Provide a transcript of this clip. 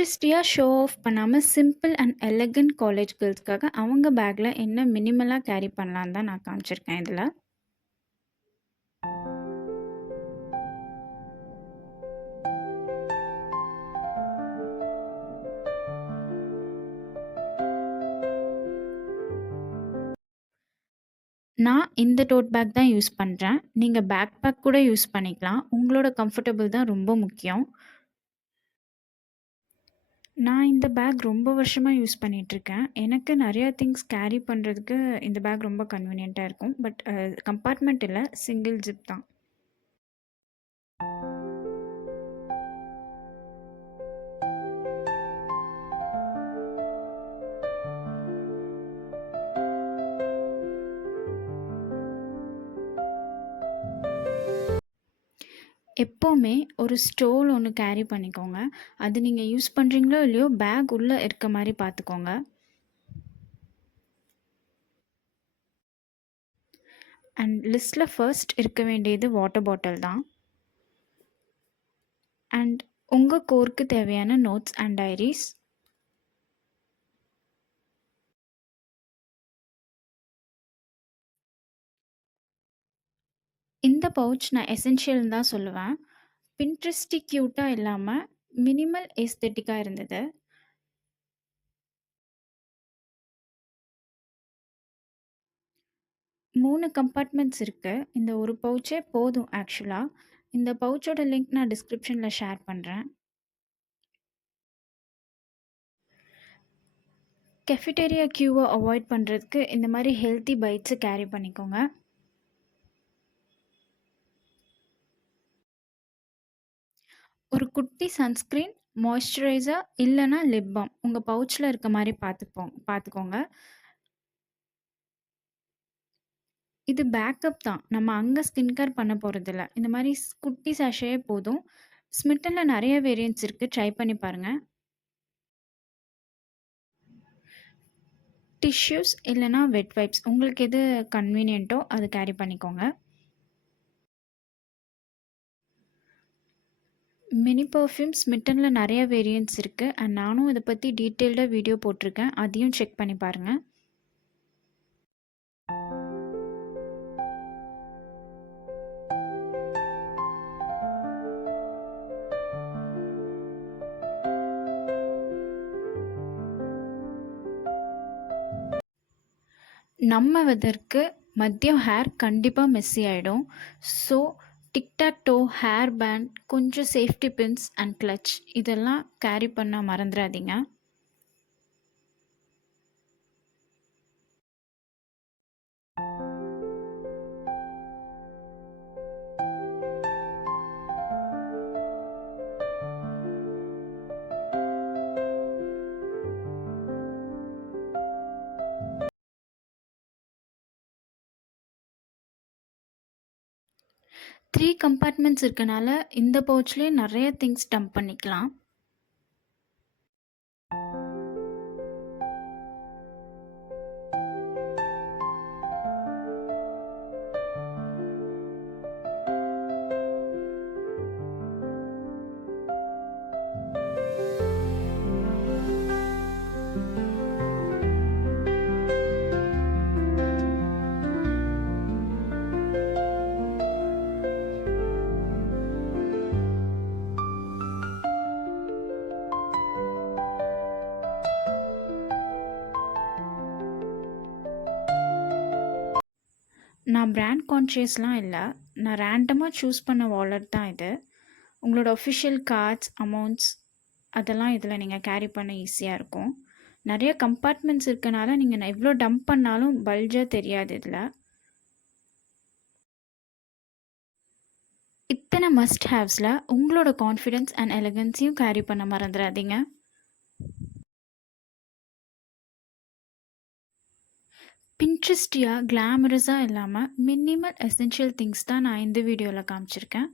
பின்ட்ரெஸ்டியா show of பண்ணாம, simple and elegant college கேர்ல்ஸ்க்காக அவங்க பேக்ல என்ன மினிமலா கேரி பண்ணலான்னு தான் நான் காமிச்சிருக்கேன் இதுல. நான் இந்த டோட் பேக் தான் யூஸ் பண்றேன். நீங்க பேக் பேக் கூட யூஸ் பண்ணிக்கலாம். உங்களோட கம்ஃபர்டபிள் தான் ரொம்ப முக்கியம். நான் இந்த பேக் ரொம்ப வருஷமா யூஸ் பண்ணிட்டுருக்கேன். எனக்கு நெறைய திங்ஸ் கேரி பண்றதுக்கு இந்த பேக் ரொம்ப கன்வீனியன்ட்டா இருக்கும். பட் கம்பார்ட்மெண்ட் இல்ல, சிங்கிள் ஜிப் தான். எப்பவுமே ஒரு ஸ்டோல் ஒண்ணு கேரி பண்ணிக்கோங்க. அது நீங்க யூஸ் பண்றீங்களோ இல்லையோ, பேக் உள்ள இருக்க மாரி பார்த்துக்கோங்க. அண்ட் லிஸ்ட்ல ஃபர்ஸ்ட் இருக்க வேண்டியது வாட்டர் பாட்டில் தான். அண்ட் உங்க கோர்க்கு தேவையான நோட்ஸ் அண்ட் டைரீஸ். இந்த பவுச் நான் எசென்ஷியல்னு தான் சொல்லுவேன். பின்ட்ரெஸ்டி கியூட்டா இல்லாம, மினிமல் ஏஸ்தெட்டிக்கா இருந்தது. மூணு கம்பார்ட்மெண்ட்ஸ் இருக்கு. இந்த ஒரு பவுச்சே போதும் ஆக்சுவலா. இந்த பவுச்சோட லிங்க் நான் டிஸ்கிரிப்ஷன்ல ஷேர் பண்றேன். கெஃபிடேரியா கியூவை அவாய்ட் பண்றதுக்கு இந்த மாரி ஹெல்த்தி பைட்ஸை கேரி பண்ணிக்கோங்க. ஒரு குட்டி சன்ஸ்கிரீன், மாய்ஸ்சரைசர் இல்லைன்னா லிப் பாம் உங்க பவுச்ல இருக்க மாதிரி பார்த்துக்கோங்க. இது பேக்கப் தான். நம்ம அங்க ஸ்கின் கேர் பண்ண போறதில்ல. இந்த மாதிரி குட்டி சாஷே போதும். ஸ்மிட்டன்ல நிறைய வேரியன்ட்ஸ் இருக்கு. ட்ரை பண்ணி பாருங்க. டிஷ்யூஸ் இல்லைன்னா வெட் வைப்ஸ் உங்களுக்கு எது கன்வீனியன்ட்டோ அது கேரி பண்ணிக்கோங்க. மினி பெர்ஃப்யூம் ஸ்மிட்டனில் நிறைய வேரியன்ட்ஸ் இருக்குது. அண்ட் நானும் இதை பற்றி டீட்டெயில்டாக வீடியோ போட்டிருக்கேன். அதையும் செக் பண்ணி பாருங்கள். நம்ம வெதற்கு மதியம் ஹேர் கண்டிப்பாக மெஸ்ஸி ஆகிடும். So TikTok to, hair band, கொஞ்சம் சேஃப்டி பின்ஸ் அண்ட் கிளச் இதெல்லாம் கேரி பண்ண மறந்துடாதீங்க. த்ரீ கம்பார்ட்மெண்ட்ஸ் இருக்கனால இந்த பவுச்லேயே நிறைய திங்ஸ் டம்ப் பண்ணிக்கலாம். நான் பிராண்ட் கான்ஷியஸ்லாம் இல்லை. நான் ரேண்டமாக சூஸ் பண்ண வாலெட் தான் இது. உங்களோட ஒஃபிஷியல் கார்ட்ஸ், அமௌண்ட்ஸ் அதெல்லாம் இதில் நீங்கள் கேரி பண்ண ஈஸியாக இருக்கும். நிறைய கம்பார்ட்மெண்ட்ஸ் இருக்கனால நீங்கள் எவ்வளோ டம்ப் பண்ணாலும் பல்ஜாக தெரியாது இதில். இத்தனை மஸ்ட் ஹேவ்ஸில் உங்களோட கான்ஃபிடென்ஸ் அண்ட் எலகன்ஸையும் கேரி பண்ண மறந்துடாதீங்க. பின்ட்ரெஸ்டியாக கிளாமரஸாக இல்லாமல் மினிமல் எசென்ஷியல் திங்ஸ் தான் நான் இந்த வீடியோவில் காமிச்சிருக்கேன்.